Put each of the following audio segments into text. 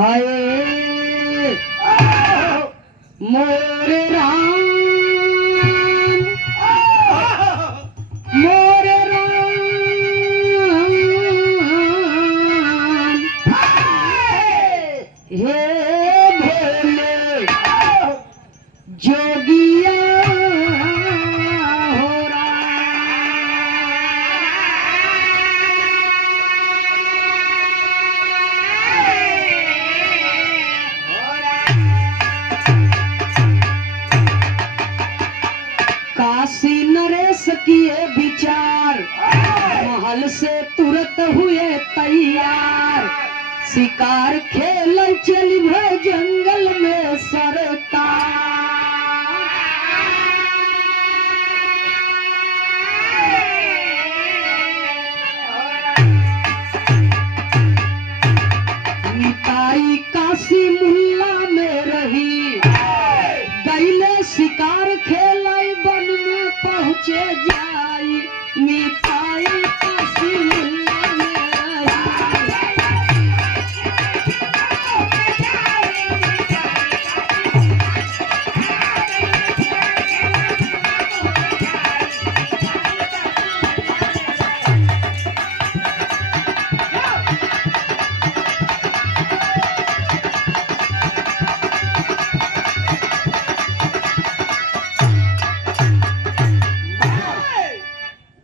हाय मोरे राम मोरे राम हे भोले जोगिया हो काशी नरेश किए विचार महल से तुरंत हुए तैयार शिकार खेल चली भय जंगल में सरकार निताई काशी मुल्ला में रही गईले शिकार खेल वन में पहुँचे जाई निताई काशी मुल्ला में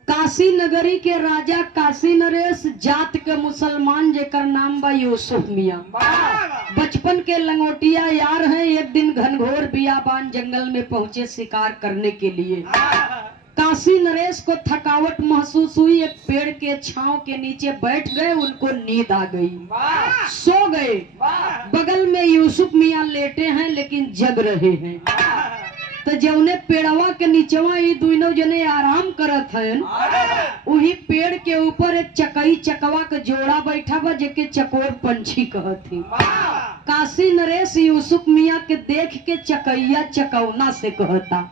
काशी नगरी के राजा काशी नरेश जात के मुसलमान जेकर नाम बा यूसुफ मियाँ बचपन के लंगोटिया यार हैं। एक दिन घनघोर बियाबान जंगल में पहुंचे शिकार करने के लिए। काशी नरेश को थकावट महसूस हुई, एक पेड़ के छांव के नीचे बैठ गए। उनको नींद आ गई, सो गए। बगल में यूसुफ मियाँ लेटे हैं लेकिन जग रहे हैं। तो जौने पेड़वा के नीचवा ये दोनों जने आराम करत हैं, वही पेड़ के ऊपर एक चकई चकवा के जोड़ा बैठा बा जेके चकोर पंछी कहत थी। काशी नरेश यूसुफ मियाँ के देख के चकैया चकौना से कहता,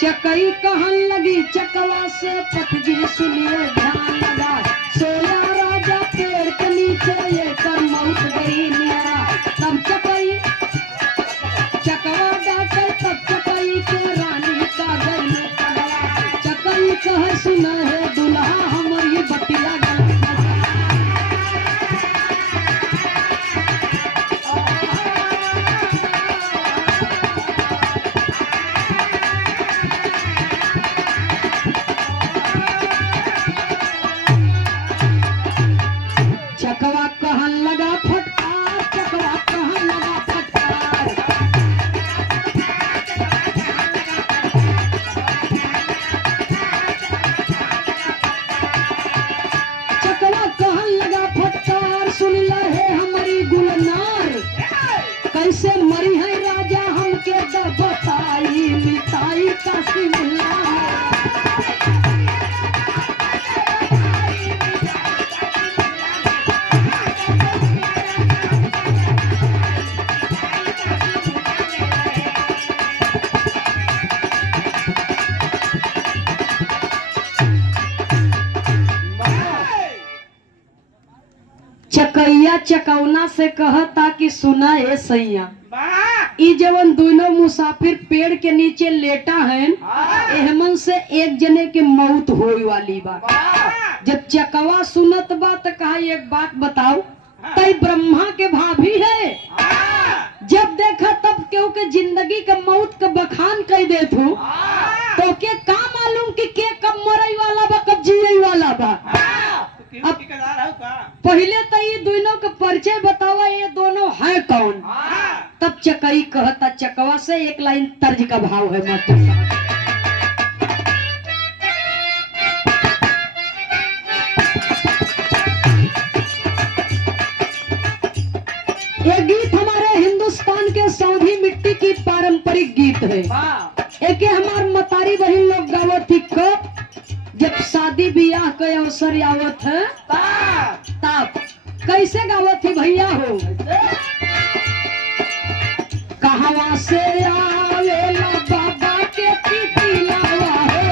चकई कहन लगी चकवा से पतजी सुनिए ध्यान लगा, सोया राजा पेड़ के नीचे ये कर मौत गई न्यारा। तब चकई चकवा डाके तब चकई के रानी का घर में पगला। चकई कह सुना है दुल्हा हमारी बटिया चकवा कहन लगा फटकार, चकवा कहन लगा फटकार। चकवा कहन लगा फटकार, सुन ले हमारी गुलनार, कैसे मरी है राजा हमके बताई मिताई काशी मुल्ला। चकैया चकौना से कहता कि सुना है सैया, ई जवन दोनों मुसाफिर पेड़ के नीचे लेटा है, एहमन से एक जने के मौत होई वाली बा। जब चकवा सुनत बा तो कहा एक बात बताओ, तई ब्रह्मा के भाभी है, जब देखा तब क्यों के जिंदगी के मौत के बखान कह देत हो, तो के का मालूम कि के कब मरई वाला बा कब जियई वाला बा। अब पहले तो ये दोनों का परिचय बतावा, ये दोनों है कौन। तब चकई कहता चकवा से एक लाइन तर्ज का भाव है मत। ये गीत हमारे हिंदुस्तान के सौंधी मिट्टी की पारंपरिक गीत है। एक हमार मतारी बहन लोग गावत थी कब, जब शादी ब्याह के अवसर आवत है तब। कैसे गावत थी भैया हो, कहवा से आवेला बाबा के पितिलावा हो,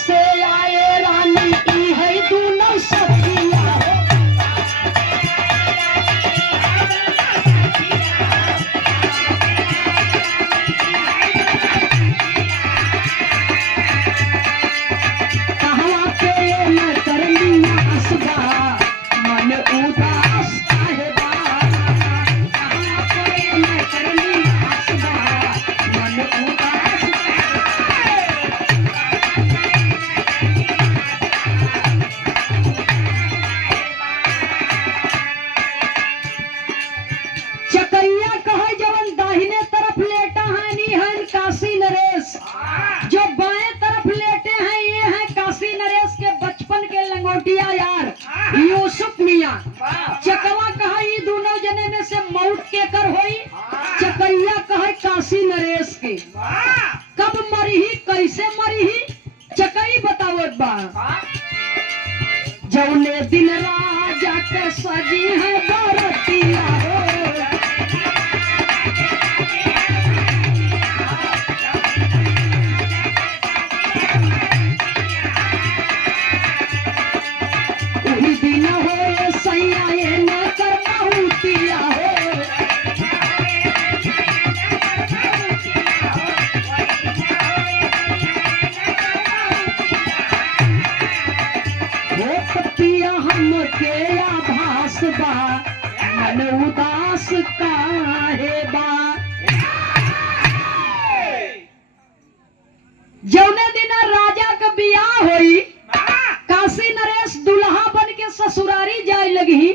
से आए रानी ई है दूनो सखिया हो। कहवा पे मैं करनी आसबा मन उदास काहे बा। कहवा पे मैं करनी आसबा मन उदास चकैया कहे जवन दाहिने तरफ लेटा है नी है काशी नरेश, जो बाएं तरफ लेटे हैं ये है काशी नरेश के बचपन के लंगोटिया यार यूसुफ मियां। चकवा कहा ये दोनों जने में से मौत के कर होई। चकैया कहे काशी नरेश के। कब मरी ही कैसे मरी ही चकई बतावत बा। जौने दिन राजा के सजी है बरतिया हो। उही दिन हो सैया ये न करमाउतिया हो। हो पतिया हमके आभास बा मन उदास काहे बा। जौने दिन राजा का बियाह होई काशी नरेश दुल्हा बन के ससुरारी जाए लगी।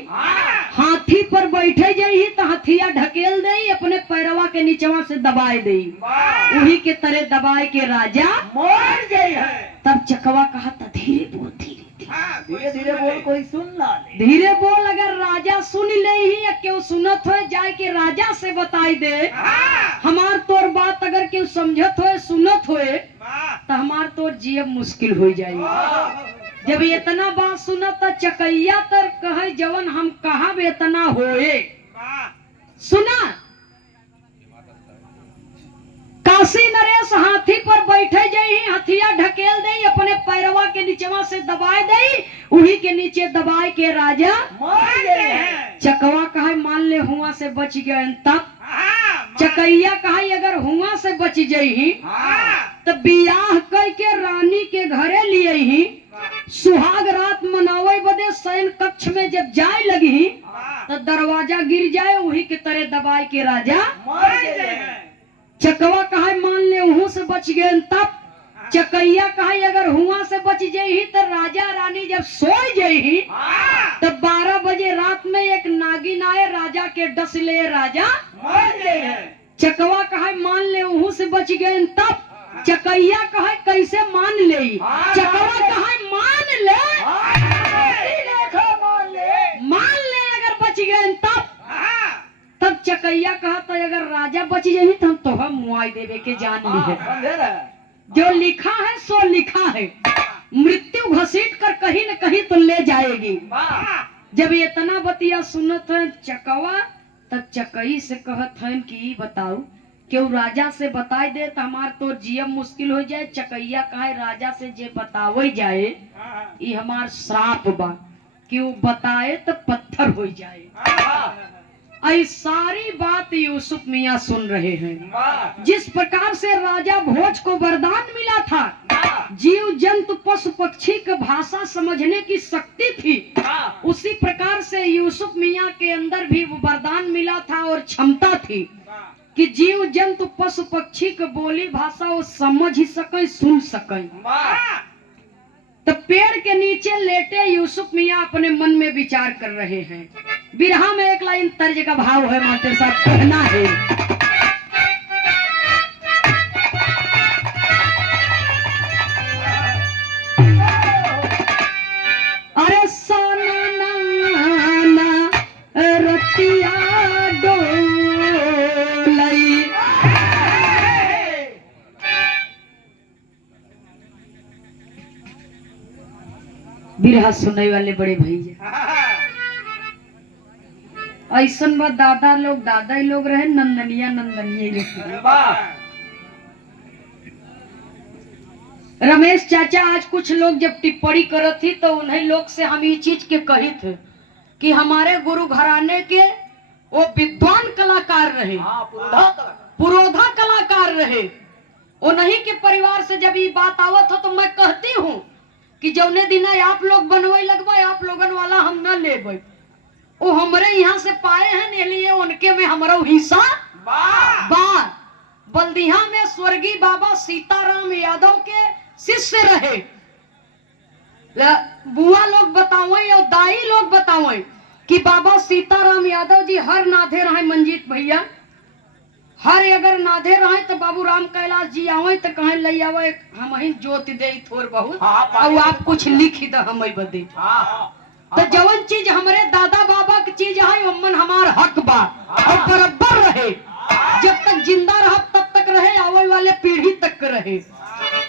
हाथी पर बैठे जाई तो हथिया ढकेल दे अपने पैरवा के नीचवा से दबाए दे। उही के तरह दबाए के राजा मर गई है। तब चकवा कहा था धीरे बोल धीरे धीरे धीरे बोल, कोई सुन ना ले। धीरे बोल। अगर राजा सुन ले ही या क्यों सुनत हो जाए के राजा से बताई दे। हमार तोर बात अगर क्यों समझत हो सुनत हो तो हमार तोर जीव मुश्किल हो जाए। जब इतना बात सुना तो चकैया तर कहे जवन हम कहा इतना होए। सुना काशी नरेश हाथी पर बैठे जाई हथिया ढकेल दे अपने पैरवा के नीचवा से दबाए दे। उही के नीचे दबाए के राजा मर गए हैं। चकवा कहे मान ले हुआ से बच गए। तब चकैया कहे अगर हुआ से बच जाई तो बियाह कह के रानी के घरे लिए ही सुहाग रात मनावे बदे शयन कक्ष में जब जाए लगी तो दरवाजा गिर जाए। वही के तरह दबाई के राजा मर गए हैं। चकवा कहे मान ले वहू से बच गए। तब चकैया कहे अगर हुआ से बच जाई तो राजा रानी जब सोए जाई तब 12 बजे रात में एक नागिन आए राजा के डस ले राजा मर गए हैं। चकवा कहे मान ले वहू से बच गए। तब चकैया कहे कैसे मान ले। चकवा कहे मान ले मान ले अगर बच गए। तब चकैया कहा तो अगर राजा बच जाए तो हम तोहर मुआई देवे के जान ली है। जो लिखा है सो लिखा है। मृत्यु घसीट कर कहीं न कहीं तो ले जाएगी। जब इतना बतिया सुनत है चकवा तब चकई से कहत है कि बताओ क्यों राजा से बताई दे तो हमार तो जीवन मुश्किल हो जाए। चकैया कहे राजा से जे बतावे जाए ये हमार श्राप बा क्यों बताए तो पत्थर हो जाए। आई सारी बात यूसुफ मियाँ सुन रहे हैं। जिस प्रकार से राजा भोज को वरदान मिला था जीव जंतु पशु पक्षी की भाषा समझने की शक्ति थी उसी प्रकार से यूसुफ मियाँ के अंदर भी वो वरदान मिला था और क्षमता थी कि जीव जंतु पशु पक्षी की बोली भाषा वो समझ ही सके सुन सके। तो पेड़ के नीचे लेटे यूसुफ मियाँ अपने मन में विचार कर रहे हैं। बिरहा में एक लाइन तर्ज का भाव है मास्टर साहब कहना है। अरे सोना नाना रतिया डोलई बिरहा सुनने वाले बड़े भैया ऐसन बा दादा ही लोग रहे नंदनिया रमेश चाचा आज कुछ लोग जब टिप्पणी करत थी तो उन्हीं लोग से हम ये चीज के कही थे कि हमारे गुरु घराने के वो विद्वान कलाकार रहे, पुरोधा कलाकार रहे। उन्हीं के परिवार से जब ये बात आवत हो तो मैं कहती हूँ कि जौने दिन आप लोग बनवे लगवा आप लोगन वाला हम न लेबे, वो हमरे यहाँ से पाए हैं इसलिए उनके में हमारा हिस्सा बा। बल्दिया में स्वर्गीय बाबा सीताराम यादव के शिष्य रहे। बुआ लोग बतावे और दाई लोग बतावे कि बाबा सीताराम यादव जी हर नाधे रहे, मंजीत भैया हर अगर नाधे रहे तो बाबू राम कैलाश जी आवे तो कहे ले आवे हम ही जोत दे थोड़ बहुत और आप कुछ लिख दो हम बदे। तो जवन चीज हमारे दादा बाबा की चीज है उमन हमार हक बा और बराबर रहे, जब तक जिंदा रह तब तक रहे, आवे वाले पीढ़ी तक रहे।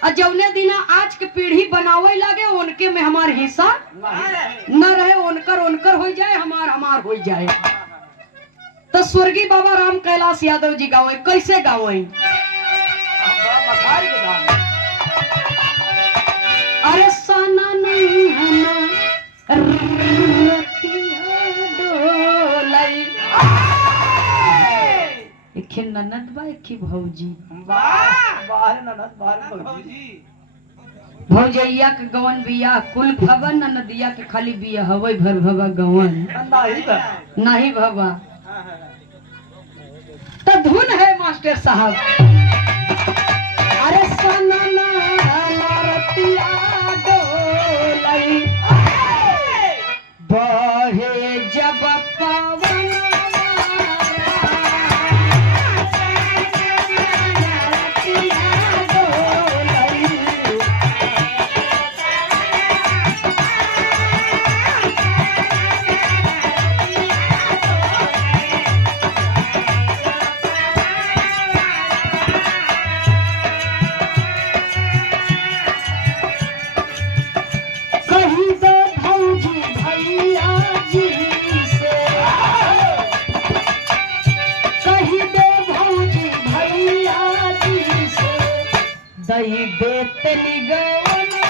और जवने दिन आज के पीढ़ी बनावे लगे उनके में हमार हिस्सा न रहे, उनकर हो जाए, हमार हो जाए। तो स्वर्गीय बाबा राम कैलाश यादव जी गावे कैसे गावे? अरे सना एक ननद बा एक भौजी, भौजैया के गवन बिया कुल भवन, ननदिया के खाली बिया हवई भर भवा गवन नहीं भवा। तो धुन है मास्टर साहब। अरे सनना रतिया डोलई बहे जब पवन दही बेतनी गवना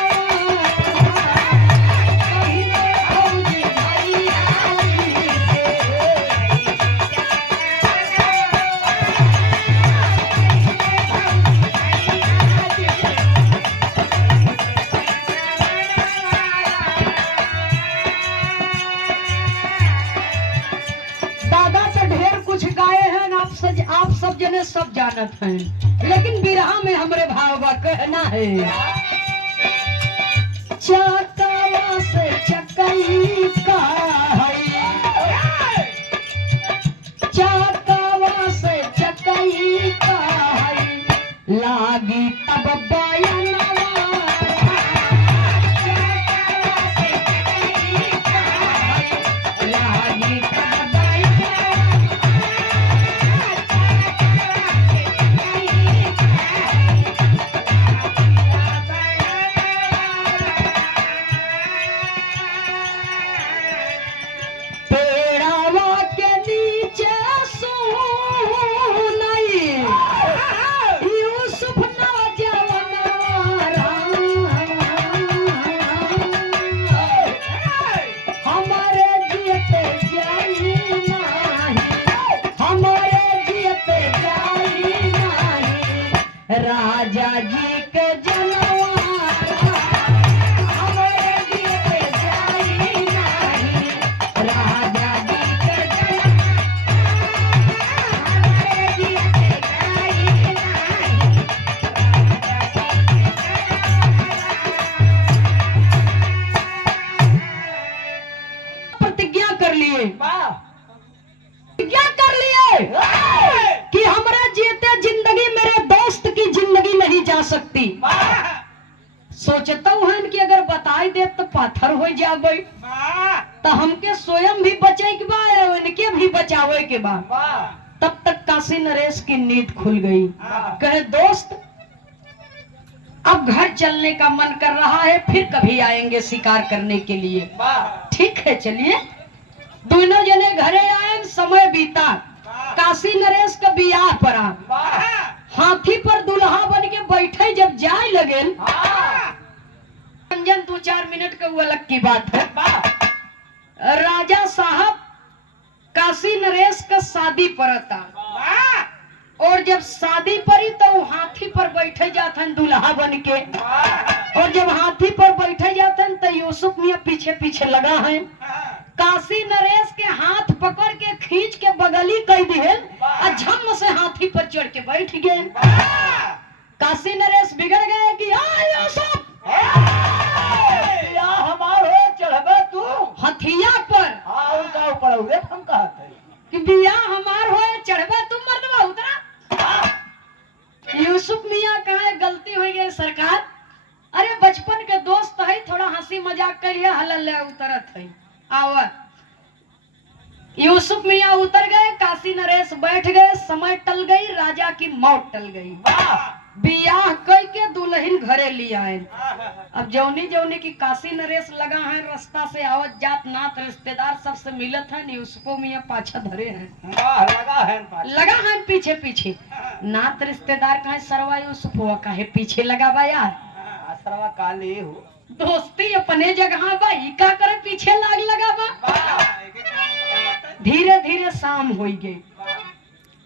दादा तो ढेर कुछ गाए हैं, आप सब जने सब जानत हैं, लेकिन बिरहा में हमरे भाव का कहना है। चकवा से चकई का है, चकवा से चकई का है, लागी तब बयनवा। राजा जी के जनवा हमारे दिल पे जाई नहीं, राजा जी के जनवा हमारे दिल पे जाई नहीं। प्रतिज्ञा कर लिए, प्रतिज्ञा कर लिए कि हमारे जीते जिंदगी मेरे दोस्त की जिंदगी नहीं जा सकती। सोचता हूँ कि अगर बताई दे तो पाथर हो जाए, तो हमके स्वयं भी बचे के बा, उनके भी बचावे के बा। तब तक काशी नरेश की नींद खुल गई। कहे दोस्त अब घर चलने का मन कर रहा है, फिर कभी आएंगे शिकार करने के लिए। ठीक है चलिए। दोनों जने घरे आए, समय बीता, काशी नरेश का बियाह पड़ा। हाथी पर दुल्हा बन के बैठे जब जाए लगे मनोरंजन 2-4 मिनट का वो अलग की बात है। राजा साहब काशी नरेश का शादी पड़ता और जब शादी पड़ी तो वो हाथी पर बैठे जाते हैं दूल्हा बन के, और जब हाथी पर बैठे जाते हैं तो यूसुफ मियाँ पीछे पीछे लगा है। काशी नरेश के हाथ पकड़ के खींच के बगली कर दिए और झम से हाथी पर चढ़ के बैठ गए। काशी नरेश बिगड़ गए कि यूसुफ चढ़बे तू हथिया पर उनका ऊपर हुए हम कहते कि बिया हमार होए चढ़बे तुम मर्दवा उतरा। यूसुफ मियाँ कहा गलती हो गई सरकार, अरे बचपन के दोस्त है, थोड़ा हंसी मजाक करिए, हलल उतरत है आवा। यूसुफ मियाँ उतर गए, काशी नरेश बैठ गए, समय टल गई, राजा की मौत टल गई। बियाह कई के दुल्हन घरे ले आए। अब जौनी जौनी की काशी नरेश लगा है, रास्ता से आवत जात नात रिश्तेदार सबसे मिलत है। यूसुफो मियाँ पाछा धरे हैं, लगा है पीछे पीछे। नात रिश्तेदार कहे सरवा यूसुफ हुआ कहे पीछे लगा बा यार, सरवा काली हो दोस्ती अपने जगह बा, ई का करे पीछे लाग लगा बा। धीरे धीरे शाम हो गई।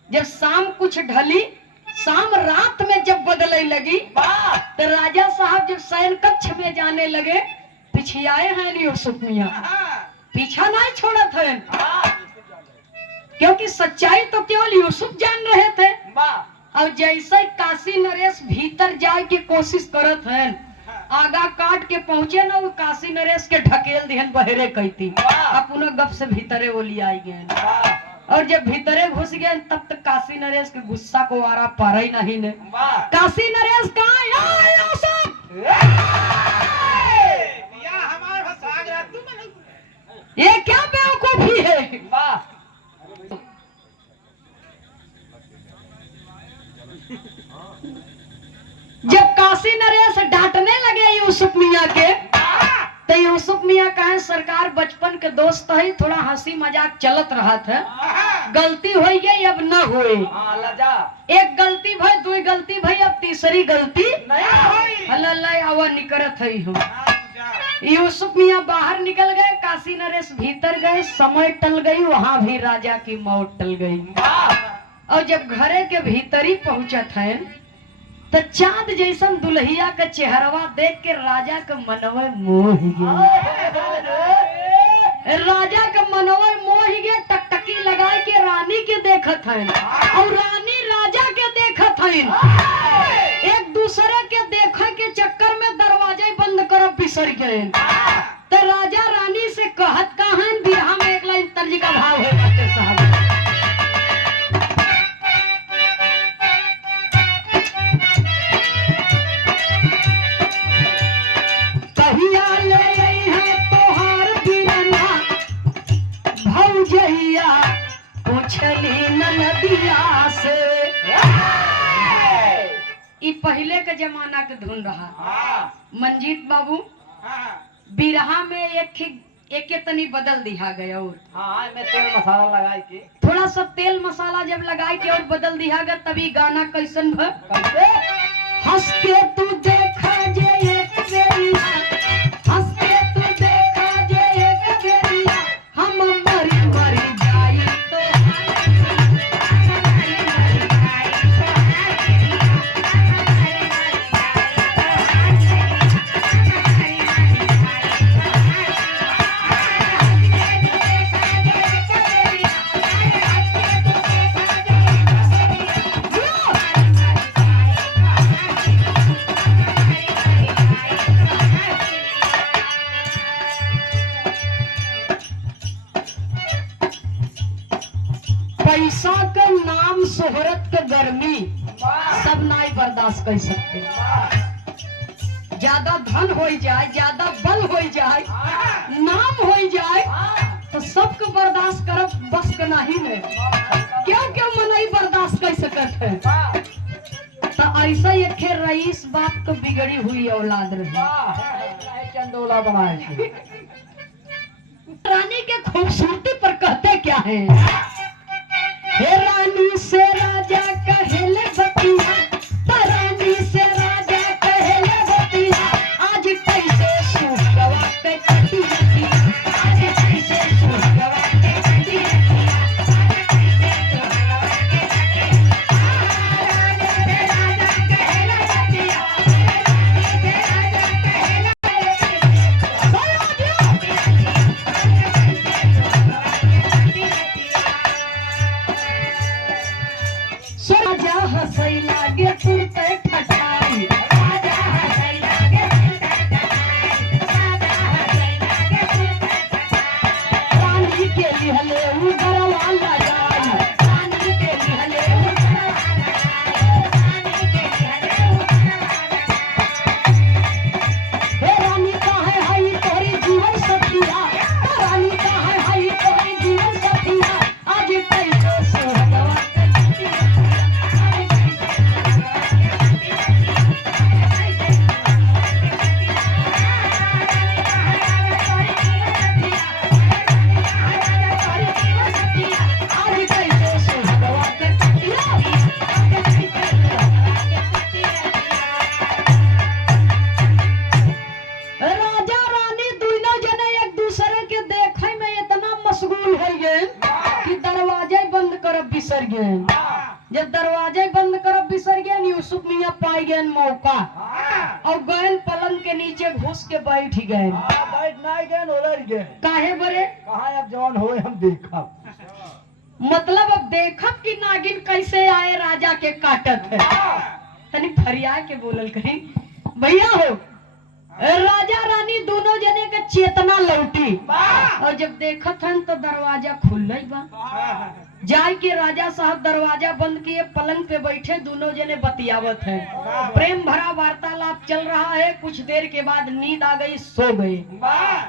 जब शाम कुछ ढली, शाम रात में जब बदलने लगी तो राजा साहब जब शयन कक्ष में जाने लगे, पीछे आए हैं यूसुफ मियाँ, पीछा नहीं छोड़ा था, क्योंकि सच्चाई तो केवल यूसुफ जान रहे थे। और जैसे काशी नरेश भीतर जाए की कोशिश करत हैं, आगा काट के पहुंचे ना, वो काशी नरेश के ढकेल दिहन बहरे कहती, अपना गप से भीतरे वो ले आई गए। और जब भीतरे घुस गए तब तक काशी नरेश के गुस्सा को आरा पारा ही नहीं ने। काशी नरेश कहाँ ये क्या बेवकूफी है। जब काशी नरेश डांटने लगे यूसुफ मियाँ के, तो यूसुफ मियाँ कहे सरकार बचपन के दोस्त है, थोड़ा हंसी मजाक चलत रहा था, गलती हो गई अब न होए। एक गलती भाई, दो गलती भाई, अब तीसरी गलती अल्लाह निकरत है हम। यूसुफ मियाँ बाहर निकल गए, काशी नरेश भीतर गए, समय टल गई, वहां भी राजा की मौत टल गई। और जब घरे के भीतरी पहुंचत है तो चांद जैसन दुल्हिया का चेहरवा देख के राजा का मनवा मोह गया। राजा का मनवा मोह गया, टकटकी लगा के रानी के देखत है और रानी राजा के देखत है। एक दूसरे के देखे के चक्कर में दरवाजे बंद करब बिसर गए। तो राजा रानी से कहत कहा बिरहा में एक लाइन तर्ज का भाव है बाटे साहब। पहले के जमाना के धुन रहा। मंजीत बाबू बिरहा में एक तनी बदल दिया गया और में तेल मसाला लगाए के थोड़ा सा तेल मसाला जब लगाए के और बदल दिया गया, तभी गाना कैसन भ हंस के तू देखा जे एक बेरिया, हंस के तू देखा जे एक बेरिया, हम मरी मरी जाई तो पैसा का नाम शोहरत के गर्मी सब नहीं बर्दाश्त कर सकते। ज्यादा धन हो जाए, ज्यादा बल हो जाए, नाम हो जाए तो सबको बर्दाश्त करब बस के नहीं है। क्यों क्यों मनाई बर्दाश्त कर सकत है। तो ऐसा एक रईस बाप को बिगड़ी हुई औलाद रहे, चंदोला बनाए। रानी के खूबसूरती पर कहते क्या है, हे रानी से राजा कहेले बतिया, रानी से राजा कहेले बतिया, आज कैसे नीचे घुस के बैठ गए। बैठ नहीं गए उलट गए। काहे बरे? कहाँ अब जवान होए हम देखब। मतलब अब देखब कि नागिन कैसे आए राजा के काटत है। तनी फरिया के बोलल कहीं भैया हो। राजा रानी दोनों जने के चेतना लौटी और जब देखत हन तो दरवाजा खुल बा। जाय के राजा साहब दरवाजा बंद किए, पलंग पे बैठे दोनों जने बतियावत है। प्रेम भरा वार्तालाप चल रहा है। कुछ देर के बाद नींद आ गई, सो गए।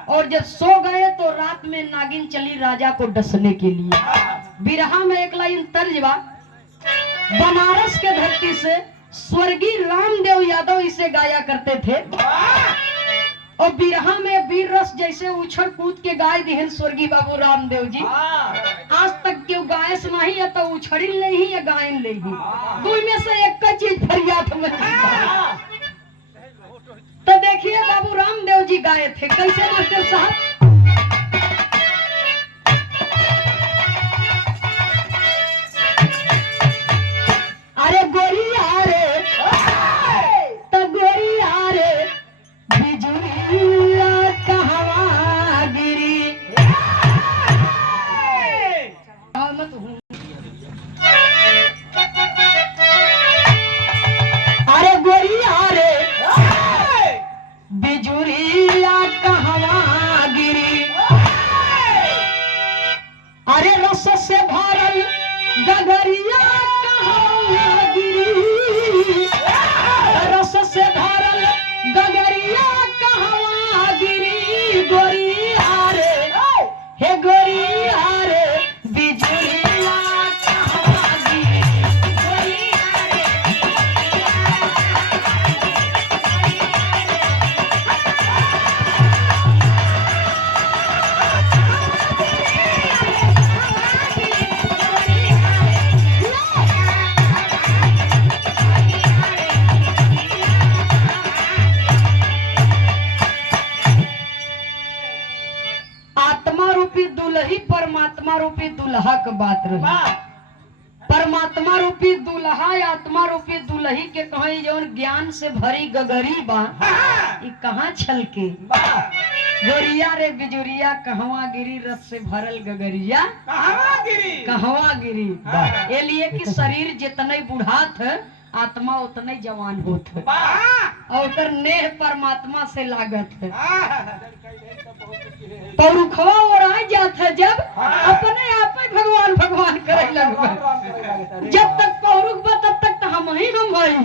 और जब सो गए तो रात में नागिन चली राजा को डसने के लिए। बिरहा में एक लाइन तर्ज बा, बनारस के धरती से स्वर्गीय रामदेव यादव इसे गाया करते थे। और बिरहा में वीर रस जैसे उछल कूद के गाय दिहन स्वर्गीय बाबू रामदेव जी। आज तक क्यों गायस नहीं है तो उछड़िल नहीं है गायन नहीं। दो में से एक चीज फरियाद में। तो देखिए बाबू रामदेव जी गाए थे कैसे मास्टर साहब। अरे गोरिया रे तो गोरिया रे बिजुरिया कहवा गिरी। अरे गोरिया रे बिजुरिया कहवा गिरी। अरे रस से भरल गगरिया कहवा गिरी। रस से भरल गगरिया कहवा गिरी। गोरिया रे हे गोरिया रे बिजुरिया कहवा गिरी। गोरिया रे आत्मा रूपी दुल्ही परमात्मा रूपी दुल्हा का बात रही। परमात्मा रूपी दुल्हा आत्मा रूपी दुल्ही के कहीं जौन ज्ञान से भरी गगरी बा ई कहाँ छलके। गोरिया रे बिजुरिया कहवा गिरी। रस से भरल गगरिया कहवा गिरी। ये लिए कि शरीर जितने बुढ़ात है आत्मा उतने जवान होत है और उतर नेह परमात्मा से लागत है। पौरुखवा और आ जात है जब अपने आप ही भगवान भगवान करे लगबे। जब तक पौरुख बा तब तक तो हम ही हम भाई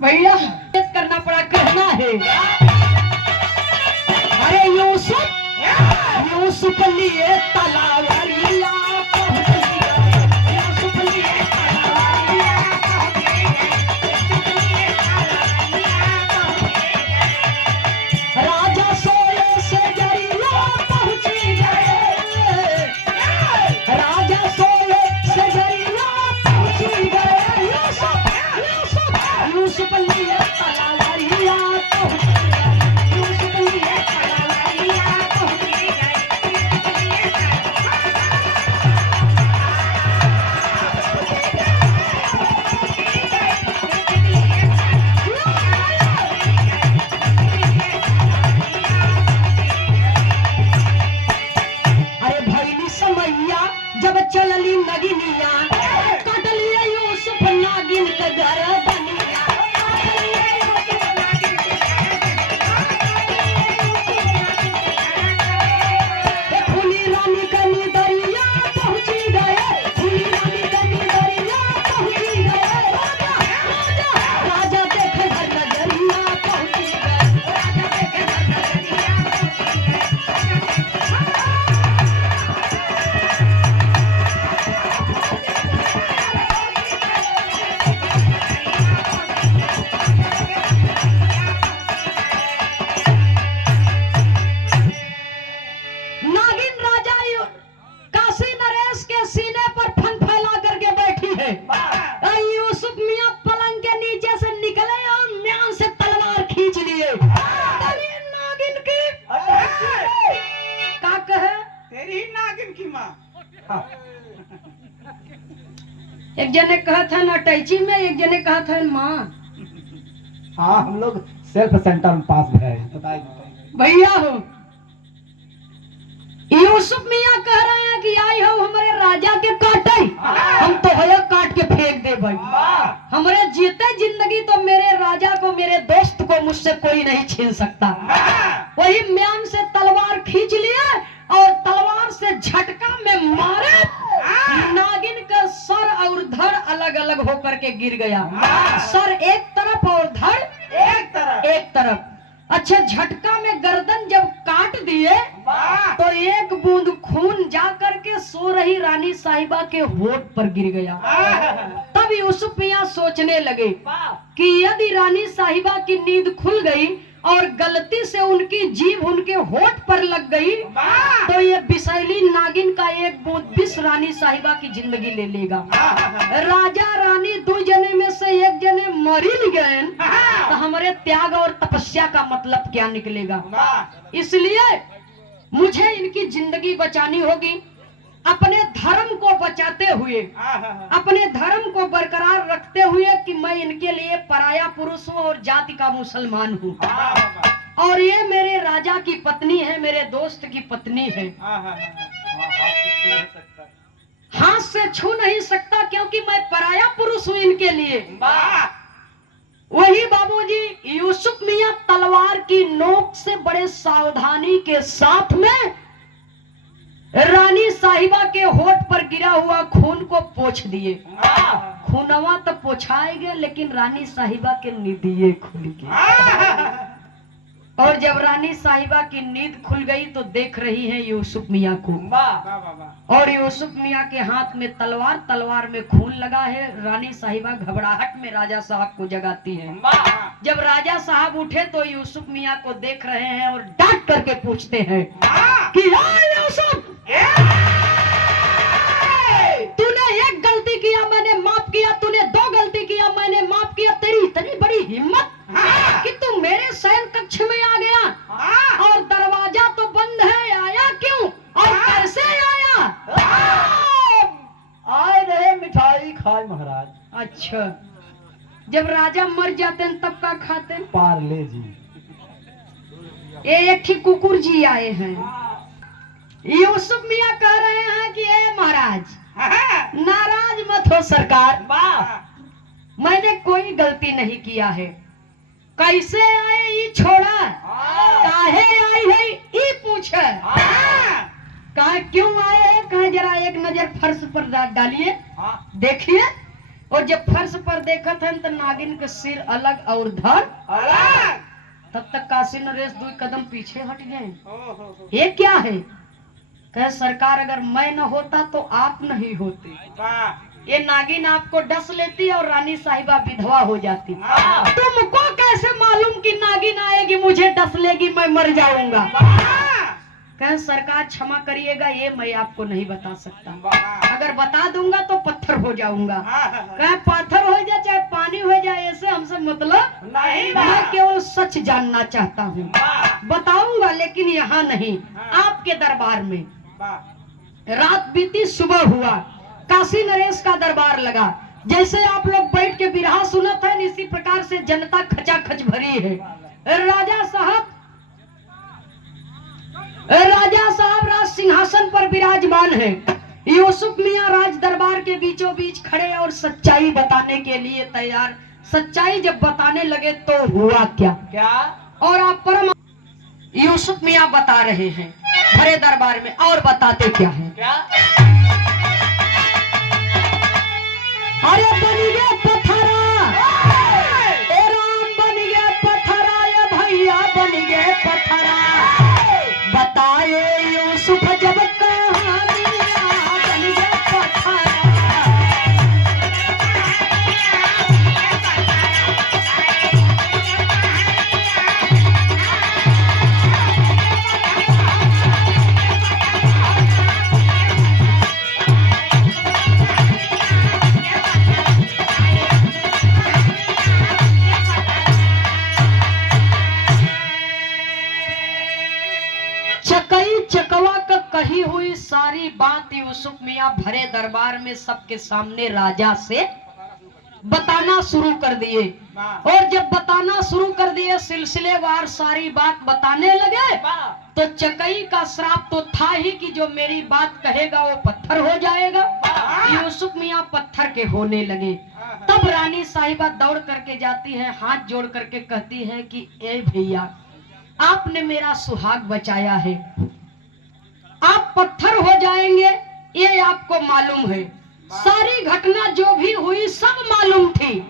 भैया करना पड़ा कहना है। अरे यूसुफ लिए तलावरिया जब चलली नगिनिया कटलिए यूसुफ नागिन के गर्दनिया। फूली रानी के निदरिया पहुंची गए। फूली रानी के निदरिया पहुंची गए। राजा देखे घर नजरिया पहुंची गए। राजा देखे घर नजरिया पहुंची गए। यूसुफ मियां पलंग के नीचे से निकले और म्यान से तलवार खींच लिए। नागिन की का कहे तेरी ही नागिन की माँ। एक जने कहा था नटैची में, एक जने कहा था माँ। हाँ हम लोग सेल्फ सेंटर में पास है। बताइए भैया हो यूसुफ मियाँ कह रहे हैं कि आई हो हमारे राजा के काटे, हम तो होया काट के फेंक दे भाई। हमारे जीते जिंदगी तो मेरे राजा को, मेरे दोस्त को मुझसे कोई नहीं छीन सकता। वही म्यान से तलवार खींच लिए और तलवार से झटका में मारे, नागिन का सर और धड़ अलग अलग होकर के गिर गया। सर एक तरफ और धड़ एक तरफ। अच्छा, झटका में गर्दन जब काट दिए तो एक बूंद खून जा करके सो रही रानी साहिबा के होठ पर गिर गया। तब यूसुफ मियाँ सोचने लगे कि यदि रानी साहिबा की नींद खुल गई और गलती से उनकी जीभ उनके होठ पर लग गई तो ये विषैली नागिन का एक बूंद विष रानी साहिबा की जिंदगी ले लेगा। राजा रानी दो जने में से एक जने मर ही गए तो हमारे त्याग और तपस्या का मतलब क्या निकलेगा। इसलिए मुझे इनकी जिंदगी बचानी होगी, अपने धर्म को बचाते हुए, अपने धर्म को बरकरार रखते हुए कि मैं इनके लिए पराया पुरुष हूँ और जाति का मुसलमान हूँ और ये मेरे राजा की पत्नी है, मेरे दोस्त की पत्नी है। हाथ से छू नहीं सकता क्योंकि मैं पराया पुरुष हूँ इनके लिए। वही बाबूजी यूसुफ मियाँ तलवार की नोक से बड़े सावधानी के साथ में रानी साहिबा के होठ पर गिरा हुआ खून को पोंछ दिए। खूनवा तो पोछाएंगे लेकिन रानी साहिबा के निदिये खुल गई। और जब रानी साहिबा की नींद खुल गई तो देख रही है यूसुफ मियाँ को, और यूसुफ मियाँ के हाथ में तलवार, तलवार में खून लगा है। रानी साहिबा घबराहट में राजा साहब को जगाती है। जब राजा साहब उठे तो यूसुफ मियाँ को देख रहे हैं और डांट करके पूछते हैं कि यूसुफ, तूने एक गलती किया मैंने माफ किया, तूने दो गलती किया मैंने माफ किया, तेरी इतनी बड़ी हिम्मत कि तू मेरे शयन कक्ष में आ गया और दरवाजा तो बंद है, आया क्यों और कैसे आया? आए रहे मिठाई खाए महाराज। अच्छा, जब राजा मर जाते हैं तब का खाते हैं? पार्ले जी। एक ही कुकुर जी आए हैं। यूसुफ मियाँ कह रहे हैं कि ए महाराज नाराज मत हो सरकार, मैंने कोई गलती नहीं किया है। कैसे आए ये छोड़ा, काहे आई है ये पूछे, कहा क्यों आए हैं, कहा जरा एक नजर फर्श पर डालिए देखिए। और जब फर्श पर देखा था तो नागिन का सिर अलग और धड़ अलग। तब तक काशी नरेश 2 कदम पीछे हट गए। ये क्या है? कहे सरकार अगर मैं न होता तो आप नहीं होते, ये नागिन आपको डस लेती और रानी साहिबा विधवा हो जाती। तुमको कैसे मालूम कि नागिन आएगी मुझे डस लेगी मैं मर जाऊंगा? कहे सरकार क्षमा करिएगा, ये मैं आपको नहीं बता सकता, अगर बता दूंगा तो पत्थर हो जाऊंगा। कहे पत्थर हो जाए चाहे पानी हो जाए ऐसे हमसे मतलब नहीं, मैं केवल सच जानना चाहता हूँ, बताऊंगा लेकिन यहाँ नहीं, आपके दरबार में। रात बीती, सुबह हुआ, काशी नरेश का दरबार लगा। जैसे आप लोग बैठ के बिरहा सुनत है इसी प्रकार से जनता खचाखच भरी है। राजा साहब राज सिंहासन पर विराजमान है। यूसुफ मियाँ राज दरबार के बीचों बीच खड़े और सच्चाई बताने के लिए तैयार। सच्चाई जब बताने लगे तो हुआ क्या और आप परम यूसुफ मियाँ बता रहे हैं भरे दरबार में, और बताते क्या है? अरे बन गया पत्थरा, ए राम बन गया पत्थरा, ये भैया बन गए पत्थरा, बताए यूसुफ जब कहानियां बन गए पत्थरा। कही हुई सारी बात यूसुफ मियाँ भरे दरबार में सबके सामने राजा से बताना शुरू कर दिए। वाह और जब बताना शुरू कर दिए, सिलसिलेवार सारी बात बताने लगे, वाह तो चकई का श्राप तो था ही कि जो मेरी बात कहेगा वो पत्थर हो जाएगा। यूसुफ मियाँ पत्थर के होने लगे। तब रानी साहिबा दौड़ करके जाती है, हाथ जोड़ करके कहती है कि ए भैया, आपने मेरा सुहाग बचाया है, आप पत्थर हो जाएंगे ये आपको मालूम है। सारी घटना जो भी हुई सब मालूम थी।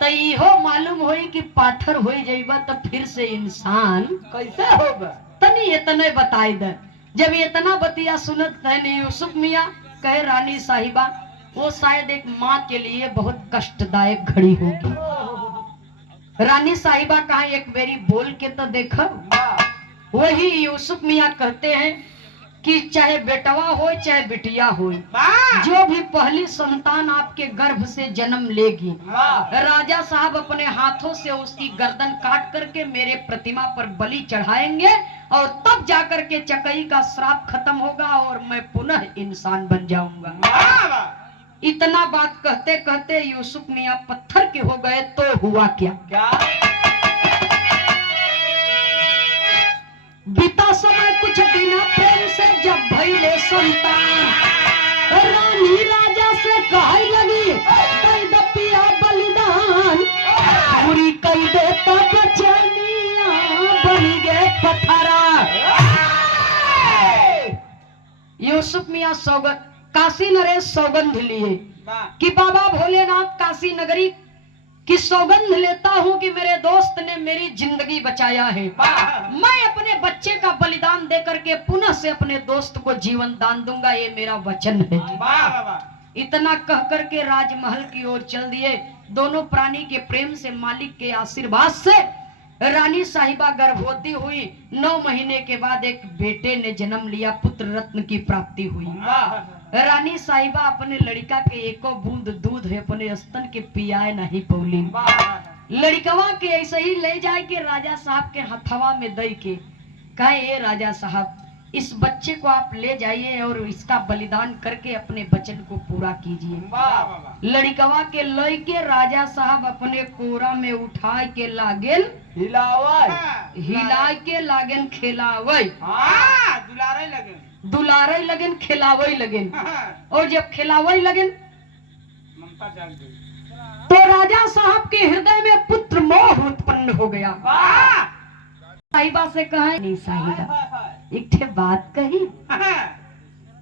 तो इहो मालूम हुई कि पाथर हो जाइबा तो फिर से इंसान कैसे होगा? तनी इतने बताई दे। जब इतना बतिया सुनत है यूसुफ मियाँ कहे रानी साहिबा, वो शायद एक माँ के लिए बहुत कष्टदायक घड़ी होगी। रानी साहिबा कहा एक बेरी बोल के तो देखो। वही यूसुफ मियाँ कहते हैं कि चाहे बेटवा हो चाहे बिटिया हो, जो भी पहली संतान आपके गर्भ से जन्म लेगी, राजा साहब अपने हाथों से उसकी गर्दन काट करके मेरे प्रतिमा पर बलि चढ़ाएंगे और तब जाकर के चकई का श्राप खत्म होगा और मैं पुनः इंसान बन जाऊंगा। इतना बात कहते कहते यूसुफ मियाँ पत्थर के हो गए। तो हुआ क्या? बीता समय कुछ बिना प्रेम से जब भइले संतान, रानी राजा से कहे लगी कई दपिया बलिदान, पूरी कई देता बचनिया बन गए पथरा। यूसुफ मियाँ सौगंध काशी नरेश सौगंध लिए कि बाबा भोलेनाथ काशी नगरी की सौगंध लेता हूँ कि मेरे दोस्त ने मेरी जिंदगी बचाया है, मैं अपने बच्चे का बलिदान दे करके पुनः से अपने दोस्त को जीवन दान दूंगा, ये मेरा वचन है। इतना कह करके राजमहल की ओर चल दिए। दोनों प्राणी के प्रेम से, मालिक के आशीर्वाद से रानी साहिबा गर्भवती हुई। 9 महीने के बाद एक बेटे ने जन्म लिया, पुत्र रत्न की प्राप्ति हुई। रानी साहिबा अपने लड़का के एको बूंद दूध है अपने स्तन के पियाए नहीं पौली। लड़कवा के ऐसे ही ले जाए के राजा साहब के हथवा में दे के कहे, ये राजा साहब इस बच्चे को आप ले जाइए और इसका बलिदान करके अपने वचन को पूरा कीजिए। लड़कवा के लय के राजा साहब अपने कोरा में उठा के लागेन हिला के लागेन खिलावे, दुलारे लगन खिलावे लगन। और जब खिलावे लगन तो राजा साहब के हृदय में पुत्र मोह उत्पन्न हो गया। साहिबा से कहा, नहीं साहिबा एक ठे बात कही,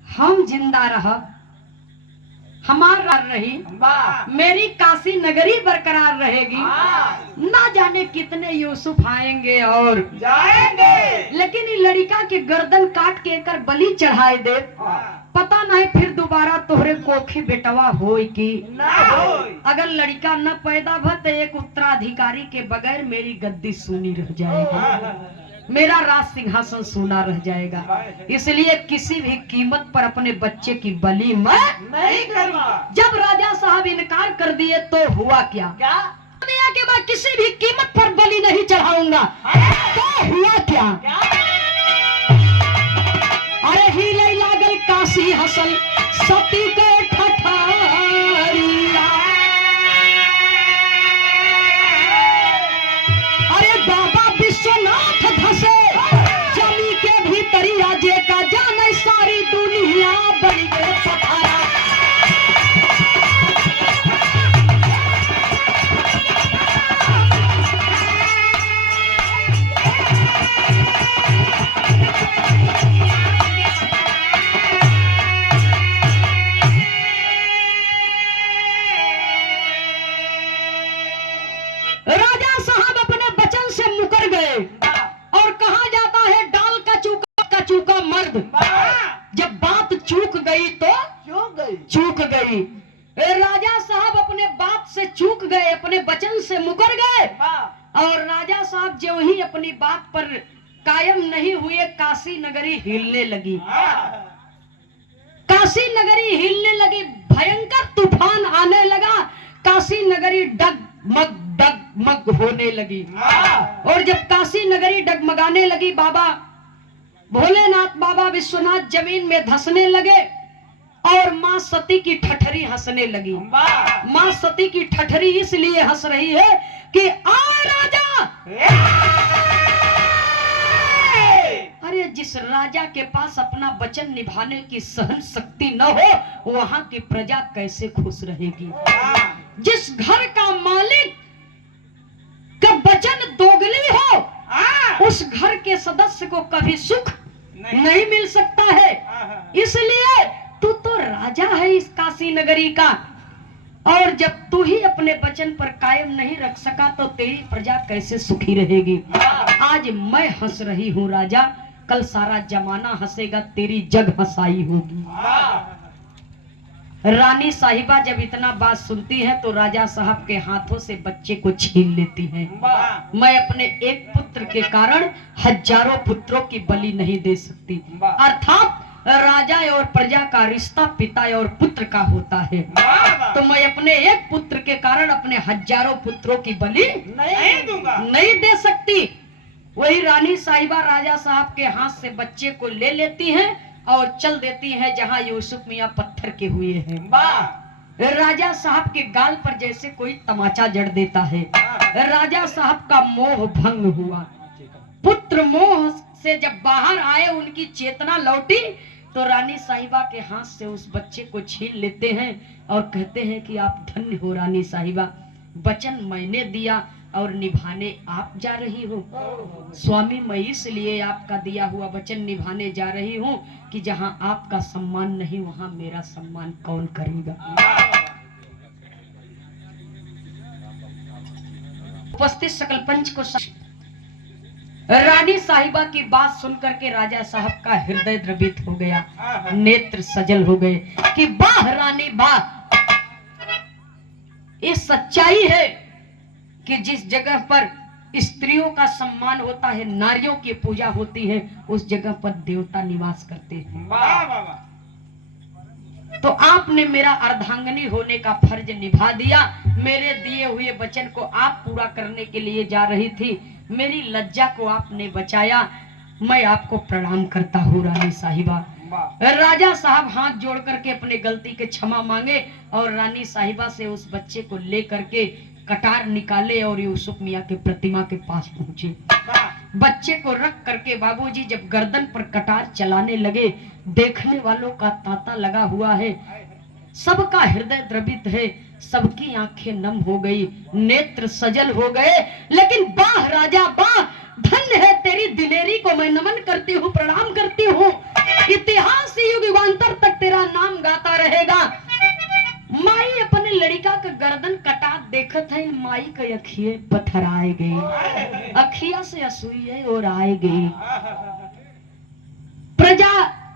हम जिंदा रह हमारा रही, मेरी काशी नगरी बरकरार रहेगी। ना जाने कितने यूसुफ आएंगे और जाएंगे, लेकिन ये लड़का के गर्दन काट के कर बलि चढ़ाए दे, पता नहीं फिर दोबारा तोहरे कोखी बेटवा होई कि ना होई। अगर लड़का न पैदा भ तो एक उत्तराधिकारी के बगैर मेरी गद्दी सूनी रह जाएगी, मेरा राज सिंहासन सूना रह जाएगा। इसलिए किसी भी कीमत पर अपने बच्चे की बलि मैं नहीं करूंगा। जब राजा साहब इनकार कर दिए तो हुआ क्या? दुनिया के बाद किसी भी कीमत पर बलि नहीं चढ़ाऊंगा। तो हुआ क्या? अरे हिले लागल काशी हसल सती के ठठारिया, अरे बाबा विश्वनाथ धसे जमी के भीतरिया जे का जाने सारी दुनिया बन गए पथरा। राजा साहब अपने वचन से मुकर गए और कहा जाता है डाल का चूका मर्द। जब बात चूक गई तो चूक गई। राजा साहब अपने बात से चूक गए, अपने वचन से मुकर गए और राजा साहब जो ही अपनी बात पर कायम नहीं हुए, काशी नगरी हिलने लगी। काशी नगरी हिलने लगी, भयंकर तूफान आने लगा, काशी नगरी डगमग होने लगी। और जब काशी नगरी डगमगाने लगी, बाबा भोलेनाथ, बाबा विश्वनाथ जमीन में धंसने लगे और माँ सती की ठठरी हंसने लगी। वाह माँ सती की ठठरी इसलिए हंस रही है कि आ राजा, अरे जिस राजा के पास अपना वचन निभाने की सहन शक्ति न हो वहां की प्रजा कैसे खुश रहेगी। जिस घर का मालिक का वचन दोगली हो उस घर के सदस्य को कभी सुख नहीं मिल सकता है। इसलिए तू तो राजा है इस काशी नगरी का, और जब तू ही अपने वचन पर कायम नहीं रख सका तो तेरी प्रजा कैसे सुखी रहेगी। आज मैं हंस रही हूँ राजा, कल सारा जमाना हंसेगा, तेरी जग हंसाई होगी। रानी साहिबा जब इतना बात सुनती है तो राजा साहब के हाथों से बच्चे को छीन लेती हैं। मैं अपने एक पुत्र के कारण हजारों पुत्रों की बलि नहीं दे सकती। अर्थात राजा और प्रजा का रिश्ता पिता और पुत्र का होता है। तो मैं अपने एक पुत्र के कारण अपने हजारों पुत्रों की बलि नहीं दूंगा, नहीं दे सकती। वही रानी साहिबा राजा साहब के हाथ से बच्चे को ले लेती हैं और चल देती हैं जहां यूसुफ मियां पत्थर के हुए हैं। राजा साहब के गाल पर जैसे कोई तमाचा जड़ देता है। राजा साहब का मोह भंग हुआ। पुत्र मोह से जब बाहर आए, उनकी चेतना लौटी तो रानी साहिबा के हाथ से उस बच्चे को छीन लेते हैं और कहते हैं कि आप धन्य हो रानी साहिबा, वचन मैंने दिया और निभाने आप जा रही हो। स्वामी, मैं इसलिए आपका दिया हुआ वचन निभाने जा रही हूँ कि जहाँ आपका सम्मान नहीं वहाँ मेरा सम्मान कौन करेगा। उपस्थित सकल पंच को रानी साहिबा की बात सुनकर के राजा साहब का हृदय द्रवित हो गया, नेत्र सजल हो गए कि वाह रानी वाह, ये सच्चाई है कि जिस जगह पर स्त्रियों का सम्मान होता है, नारियों की पूजा होती है, उस जगह पर देवता निवास करते हैं। तो आपने मेरा अर्धांगिनी होने का फर्ज निभा दिया। मेरे दिए हुए वचन को आप पूरा करने के लिए जा रही थी, मेरी लज्जा को आपने बचाया, मैं आपको प्रणाम करता हूँ रानी साहिबा। राजा साहब हाथ जोड़ करके अपने गलती के क्षमा मांगे और रानी साहिबा से उस बच्चे को ले करके कटार निकाले और यूसुफ मियां के प्रतिमा के पास पहुंचे। बच्चे को रख करके बाबूजी जब गर्दन पर कटार चलाने लगे, देखने वालों का तांता लगा हुआ है, सबका हृदय द्रवित है, सबकी आंखें नम हो गई, नेत्र सजल हो गए। लेकिन वाह राजा वाह, धन्य है तेरी दिलेरी को मैं नमन करती हूँ, प्रणाम करती हूँ। इतिहास से युगांतर तक तेरा नाम गाता रहेगा। माई अपने लड़का का गर्दन कटा देखत है, माई के अखिए पथराए गई, अखिया से असूये और आए गई। प्रजा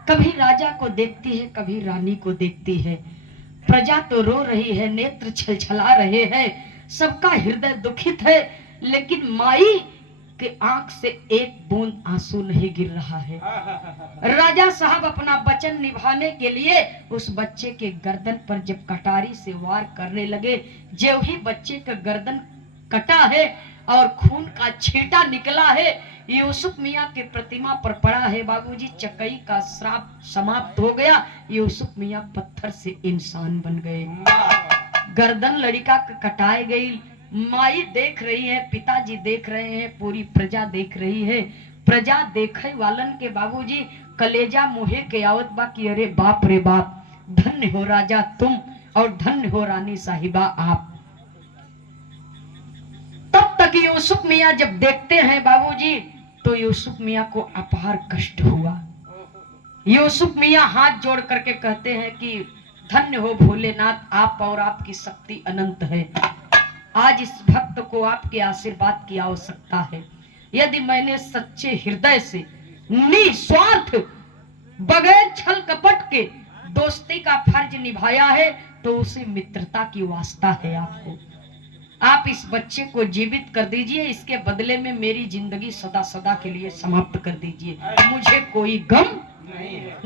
कभी राजा को देखती है, कभी रानी को देखती है। प्रजा तो रो रही है, नेत्र छलछला रहे हैं, सबका हृदय दुखित है, लेकिन माई के आंख से एक बूंद आंसू नहीं गिर रहा है। राजा साहब अपना वचन निभाने के लिए उस बच्चे के गर्दन पर जब कटारी से वार करने लगे, जो ही बच्चे का गर्दन कटा है और खून का छींटा निकला है, यूसुफ मियां के प्रतिमा पर पड़ा है। बाबूजी, चकई का श्राप समाप्त हो गया, यूसुफ मियां पत्थर से इंसान बन गए। गर्दन लड़का कटाई गई, माई देख रही है, पिताजी देख रहे हैं, पूरी प्रजा देख रही है। प्रजा देखे वालन के बाबूजी कलेजा मुहे के आवत बा कि अरे बाप रे बाप, धन्य हो राजा तुम और धन्य हो रानी साहिबा आप। तब तक यूसुफ मियां जब देखते हैं बाबूजी तो यूसुफ मियां को अपार कष्ट हुआ। यूसुफ मियां हाथ जोड़ करके कहते हैं कि धन्य हो भोलेनाथ, आप और आपकी शक्ति अनंत है। आज इस भक्त को आपके आशीर्वाद की आवश्यकता है। यदि मैंने सच्चे हृदय से निस्वार्थ बगैर छल कपट के दोस्ती का फर्ज निभाया है तो उसे मित्रता की वास्ता है। आपको आप इस बच्चे को जीवित कर दीजिए, इसके बदले में मेरी जिंदगी सदा सदा के लिए समाप्त कर दीजिए, मुझे कोई गम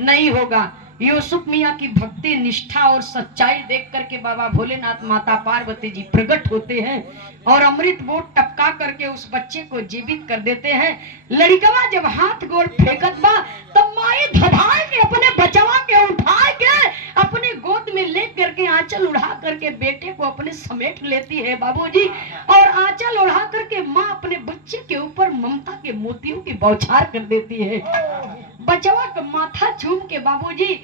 नहीं होगा। यूसुफ मियां की भक्ति, निष्ठा और सच्चाई देख करके बाबा भोलेनाथ, माता पार्वती जी प्रकट होते हैं और अमृत बोट टपका करके उस बच्चे को जीवित कर देते हैं। लड़कवा जब हाथ गोड़ फेंकत बा तब माई धधाए के अपने बचवा के उठा के अपने ले करके आंचल उड़ा करके बेटे को अपने समेट लेती है बाबूजी, और आंचल उड़ा करके माँ अपने बच्चे के ऊपर ममता के मोतियों की बौछार कर देती है। बचवा का माथा चूम के बाबूजी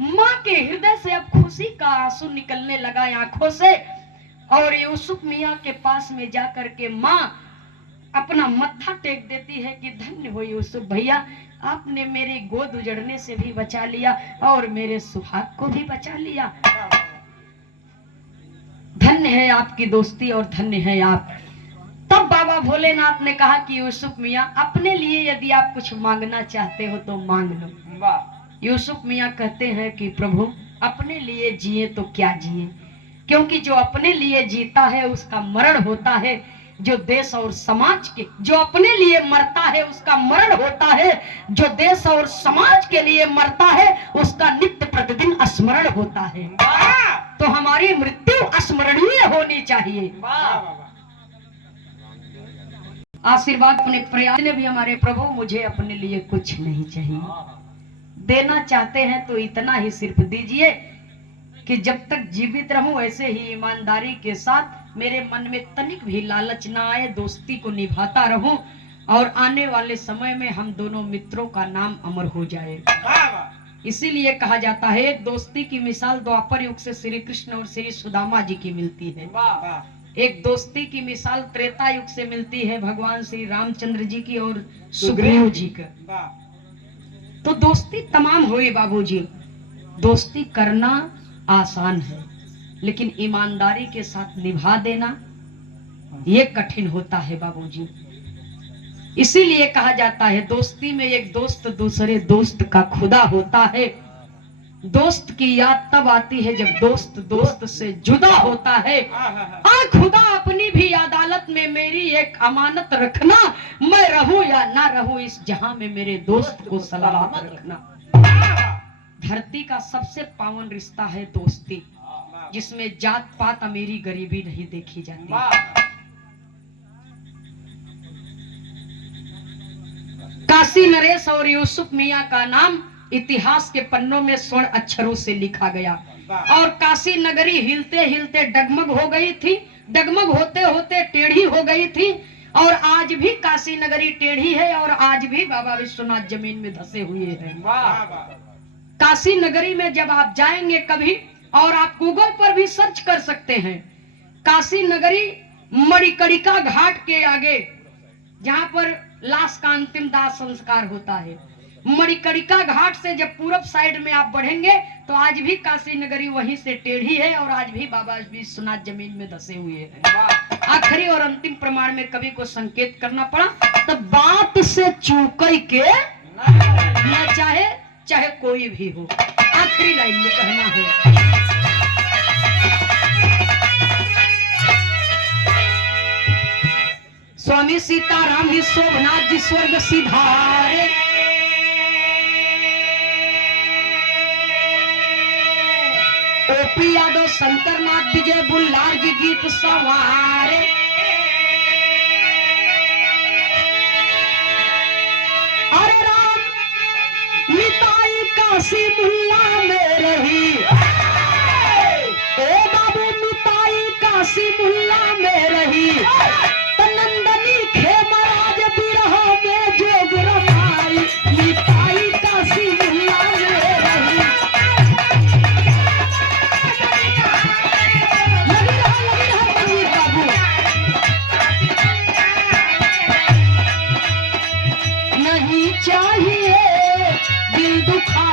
माँ के हृदय से अब खुशी का आंसू निकलने लगा आंखों से, और यूसुफ मियाँ के पास में जा करके माँ अपना मत्था टेक देती है कि धन्य हो यूसुफ भैया, आपने मेरी गोद उजड़ने से भी बचा लिया और मेरे सुहाग को भी बचा लिया। धन्य है आपकी दोस्ती और धन्य है आप। तब बाबा भोलेनाथ ने कहा कि यूसुफ मियाँ, अपने लिए यदि आप कुछ मांगना चाहते हो तो मांग लो। यूसुफ मियाँ कहते हैं कि प्रभु, अपने लिए जिए तो क्या जिए, क्योंकि जो अपने लिए जीता है उसका मरण होता है, जो देश और समाज के, जो अपने लिए मरता है उसका मरण होता है, जो देश और समाज के लिए मरता है उसका नित्य प्रतिदिन स्मरण होता है। तो हमारी मृत्यु स्मरणीय होनी चाहिए। आशीर्वाद अपने प्रयास ने भी हमारे प्रभु, मुझे अपने लिए कुछ नहीं चाहिए, देना चाहते हैं तो इतना ही सिर्फ दीजिए कि जब तक जीवित रहूं ऐसे ही ईमानदारी के साथ मेरे मन में तनिक भी लालच ना आए, दोस्ती को निभाता रहूं और आने वाले समय में हम दोनों मित्रों का नाम अमर हो जाए। इसीलिए कहा जाता है एक दोस्ती की मिसाल द्वापर युग से श्री कृष्ण और श्री सुदामा जी की मिलती है, एक दोस्ती की मिसाल त्रेता युग से मिलती है भगवान श्री रामचंद्र जी की और सुग्रीव जी का। तो दोस्ती तमाम हुई बाबूजी, दोस्ती करना आसान है लेकिन ईमानदारी के साथ निभा देना ये कठिन होता है बाबूजी। इसीलिए कहा जाता है दोस्ती में एक दोस्त दूसरे दोस्त का खुदा होता है। दोस्त की याद तब आती है जब दोस्त दोस्त से जुदा होता है। खुदा अपनी भी अदालत में मेरी एक अमानत रखना, मैं रहूं या ना रहूं इस जहां में मेरे दोस्त को सलामत रखना। धरती का सबसे पावन रिश्ता है दोस्ती, जिसमें जात पात अमीरी गरीबी नहीं देखी जाती। काशी नरेश और यूसुफ मियाँ का नाम इतिहास के पन्नों में स्वर्ण अक्षरों से लिखा गया, और काशी नगरी हिलते हिलते डगमग हो गई थी, डगमग होते होते टेढ़ी हो गई थी, और आज भी काशी नगरी टेढ़ी है और आज भी बाबा विश्वनाथ जमीन में धसे हुए हैं। काशी नगरी में जब आप जाएंगे कभी, और आप गूगल पर भी सर्च कर सकते हैं, काशी नगरी मणिकर्णिका घाट के आगे जहां पर लाश का अंतिम दाह संस्कार होता है, मणिकर्णिका घाट से जब पूरब साइड में आप बढ़ेंगे तो आज भी काशी नगरी वहीं से टेढ़ी है और आज भी बाबा विश्वनाथ जमीन में धसे हुए हैं। आखिरी और अंतिम प्रमाण में कवि को संकेत करना पड़ा, तो बात से चूक के न चाहे चाहे कोई भी हो, आखिरी लाइन में कहना है। स्वामी सीताराम ही शोभनाथ जी स्वर्ग सिधारे, ओपी यादव शंकर नाथ विजय बुल्लार जी गीत सवारे। अरे राम मिताई काशी मुल्ला में रही, ओ बाबू मिताई काशी मुल्ला में रही, नंदनी खेमराज बिरहा में जोग रमाई, मिताई काशी मुल्ला में रही। लगी रहा मंजीर बाबू। नहीं चाहिए दिल दुखा